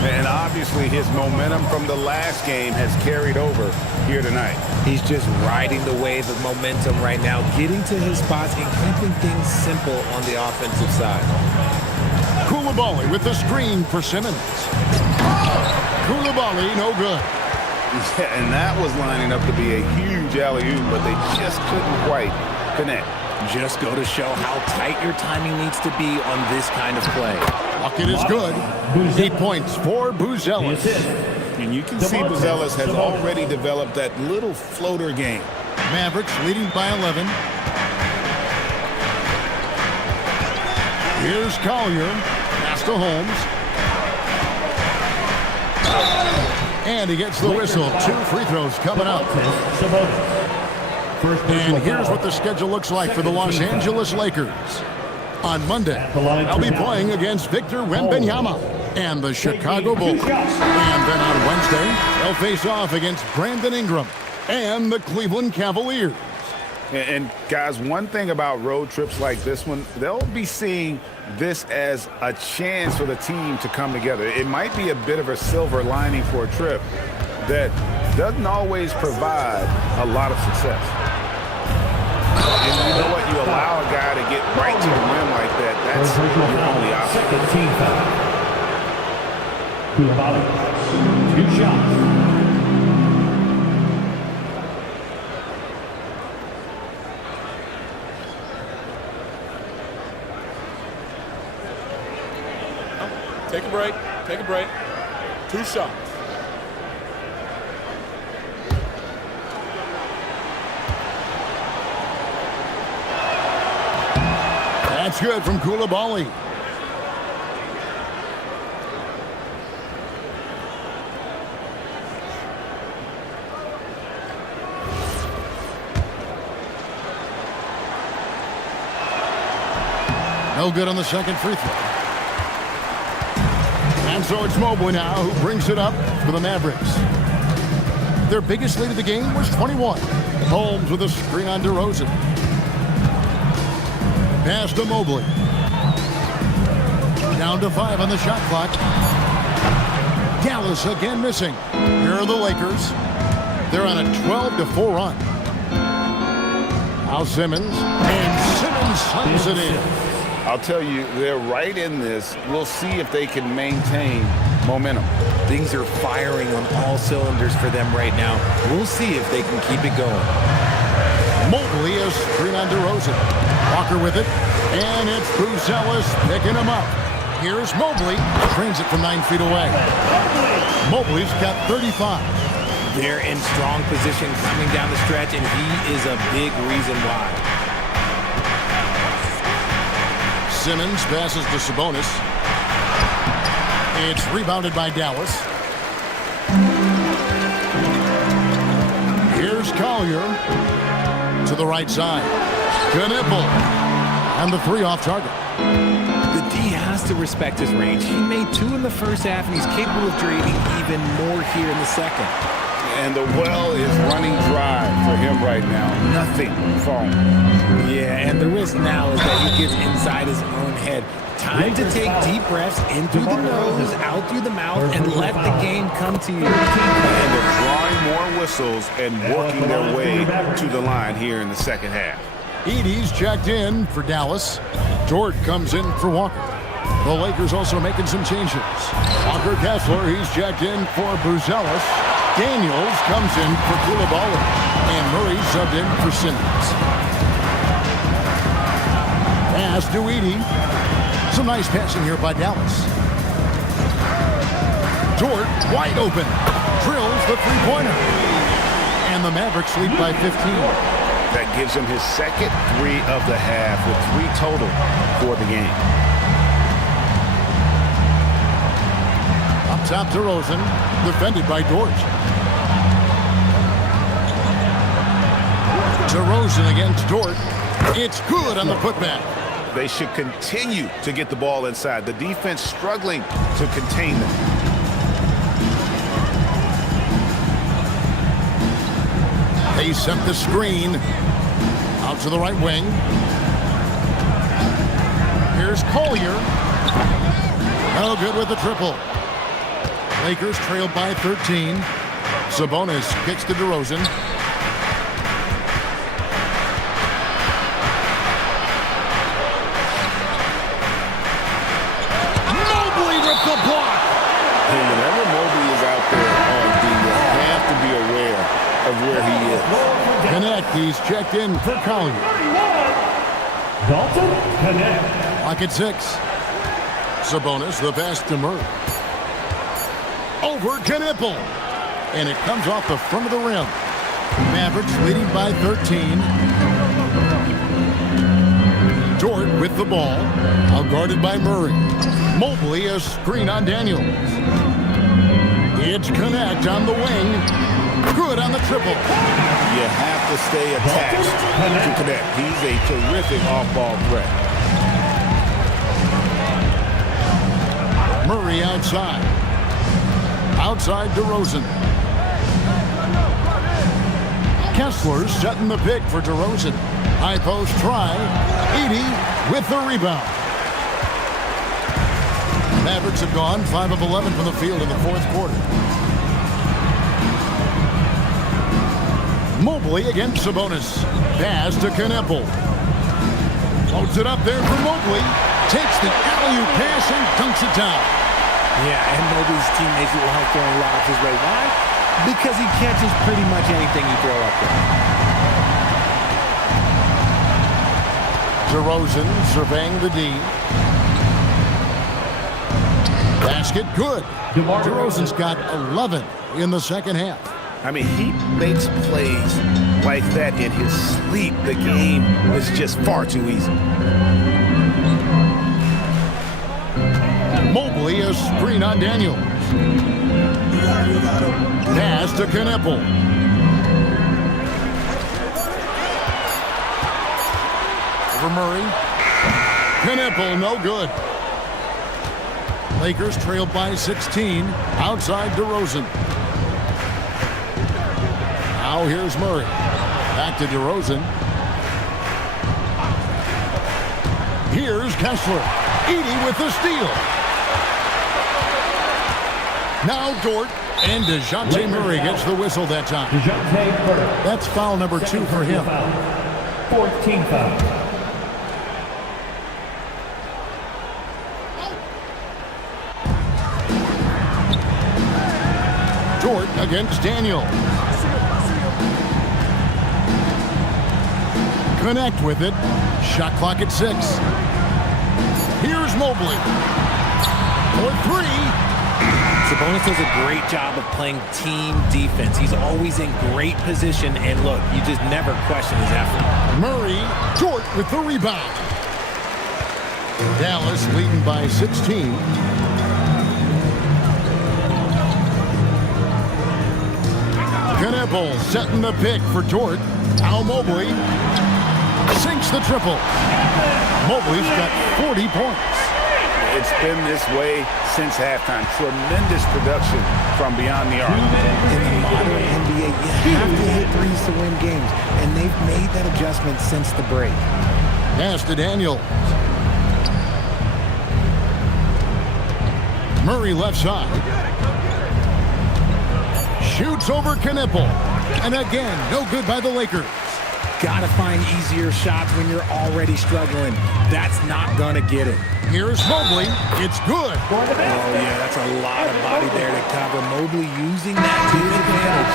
And obviously his momentum from the last game has carried over here tonight. He's just riding the wave of momentum right now, getting to his spots and keeping things simple on the offensive side. Coulibaly with the screen for Simmons. Coulibaly, no good. Yeah, and that was lining up to be a huge alley-oop, but they just couldn't quite connect. Just go to show how tight your timing needs to be on this kind of play. Bucket is good. 8 points for Buzelis. And you can see Buzelis has already developed that little floater game. Mavericks leading by 11. Here's Collier. Pass to Holmes. And he gets the whistle. 2 free throws coming up. And here's what the schedule looks like for the Los Angeles Lakers. On Monday, they'll be playing against Victor Wembanyama and the Chicago Bulls. And then on Wednesday, they'll face off against Brandon Ingram and the Cleveland Cavaliers. And guys, one thing about road trips like this one, they'll be seeing this as a chance for the team to come together. It might be a bit of a silver lining for a trip that doesn't always provide a lot of success. And you know what? You allow a guy to get right to the rim like that, that's your only option. Second team foul. Coulibaly, 2 shots. Take a break. Take a break. 2 shots. That's good from Coulibaly. No good on the second free throw. And so it's Mobley now who brings it up for the Mavericks. Their biggest lead of the game was 21. Holmes with a screen on DeRozan. Pass to Mobley. Down to 5 on the shot clock. Dallas again missing. Here are the Lakers. They're on a 12-4 run. Now Simmons. And Simmons slams it in. I'll tell you, they're right in this. We'll see if they can maintain momentum. Things are firing on all cylinders for them right now. We'll see if they can keep it going. Mobley is screen on DeRozan. Walker with it. And it's Buzelis picking him up. Here's Mobley. Trains it from 9 feet away. Mobley's got 35. They're in strong position coming down the stretch, and he is a big reason why. Simmons passes to Sabonis. It's rebounded by Dallas. Here's Collier to the right side. Kneppel. And the 3 off target. The D has to respect his range. He made 2 in the first half, and he's capable of creating even more here in the second. And the well is running dry for him right now. Nothing falling. Yeah, and the risk now is that he gets inside his own head. Time to take deep breaths in through the nose, out through the mouth, and let the game come to you. And they're drawing more whistles and working their way to the line here in the second half. Edey's checked in for Dallas. Dort comes in for Walker. The Lakers also making some changes. Walker Kessler, he's checked in for Buzelis. Daniels comes in for Coulibaly. And Murray subbed in for Simmons. Pass to Edey. Some nice passing here by Dallas. Dort wide open. Drills the three-pointer. And the Mavericks lead by 15. That gives him his second 3 of the half with 3 total for the game. Up top to Rosen, defended by Dort. DeRozan against Dort. It's good on the putback. They should continue to get the ball inside. The defense struggling to contain them. They set the screen. Out to the right wing. Here's Collier. No good with the triple. Lakers trail by 13. Sabonis kicks to DeRozan. Mobley with the block. And whenever Mobley is out there on D, you have to be aware of where he is. Connect, he's checked in for Collier. Dalton Connect. Lock at 6. Sabonis, the pass to Murray. Over Knipple. And it comes off the front of the rim. Mavericks leading by 13. Dort with the ball. Out guarded by Murray. Mobley, a screen on Daniels. It's Connect on the wing. Good on the triple. You have to stay attached to Connect. He's a terrific off-ball threat. Murray outside. Outside DeRozan. Kessler setting the pick for DeRozan. High post try. Edey with the rebound. Mavericks have gone 5 of 11 from the field in the fourth quarter. Mobley against Sabonis. Pass to Knipple. Loads it up there for Mobley. Takes the alley-oop pass and dunks it down. Yeah, and Mobley's teammates will have throwing lobs his way. Why? Because he catches pretty much anything you throw up there. DeRozan surveying the D. Basket good. DeRozan's got 11 in the second half. I mean, he makes plays like that in his sleep. The game is just far too easy. Mobley, a screen on Daniels. Pass to Knipple. Over Murray. Knipple, no good. Lakers trail by 16. Outside DeRozan. Now here's Murray. Back to DeRozan. Here's Kessler. Edey with the steal. Now Dort, and DeJounte Murray gets the whistle that time. DeJounte Murray. That's foul number 2 for him. 14 foul. Dort against Daniel. Connect with it. Shot clock at 6. Here's Mobley. For 3. Sabonis does a great job of playing team defense. He's always in great position, and look, you just never question his effort. Murray, Dort with the rebound. Dallas leading by 16. Knipple setting the pick for Dort. Al Mobley sinks the triple. Mobley's got 40 points. It's been this way since halftime. Tremendous production from beyond the arc. In the modern NBA, you have to hit threes to win games, and they've made that adjustment since the break. Pass to Daniel. Murray left side. Shoots over Knipple. And again, no good by the Lakers. Gotta find easier shots when you're already struggling. That's not gonna get it. Here's Mobley. It's good. Oh, yeah, that's a lot of body there to cover. Mobley using that to his advantage.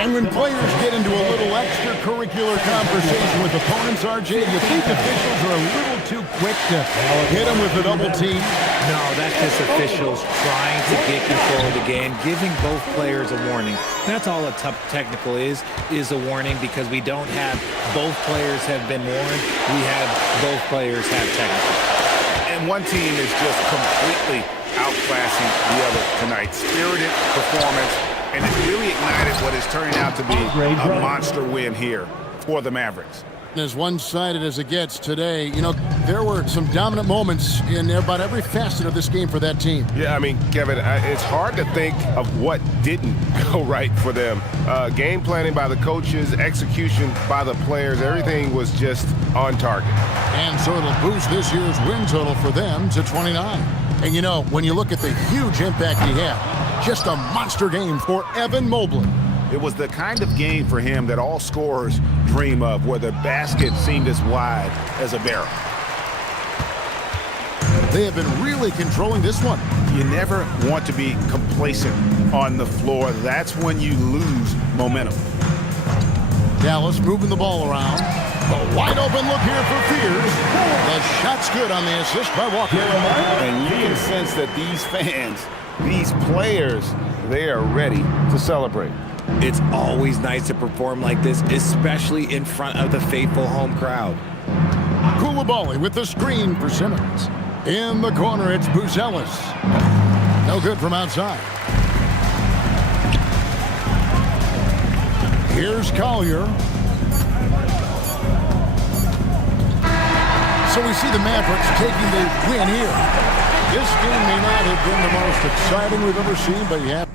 And when players get into a little extracurricular conversation with opponents, RJ, you think officials are a little too quick to hit them with a double team? No, that's just officials trying to get control of the game, giving both players a warning. That's all a tough technical is a warning, because we don't have both players have been warned. We have both players have technical. And one team is just completely outclassing the other tonight. Spirited performance, and it's really ignited what is turning out to be a monster win here for the Mavericks. As one-sided as it gets today, you know, there were some dominant moments in about every facet of this game for that team. Yeah, I mean, Kevin, it's hard to think of what didn't go right for them. Game planning by the coaches, execution by the players, everything was just on target. And so it'll boost this year's win total for them to 29. And, you know, when you look at the huge impact he had, just a monster game for Evan Mobley. It was the kind of game for him that all scorers dream of, where the basket seemed as wide as a barrel. They have been really controlling this one. You never want to be complacent on the floor. That's when you lose momentum. Dallas moving the ball around. A wide open look here for Fears. The shot's good on the assist by Walker. And you can sense that these fans, these players, they are ready to celebrate. It's always nice to perform like this, especially in front of the faithful home crowd. Koulibaly with the screen for Simmons. In the corner, it's Buzelis. No good from outside. Here's Collier. So we see the Mavericks taking the win here. This game may not have been the most exciting we've ever seen, but you have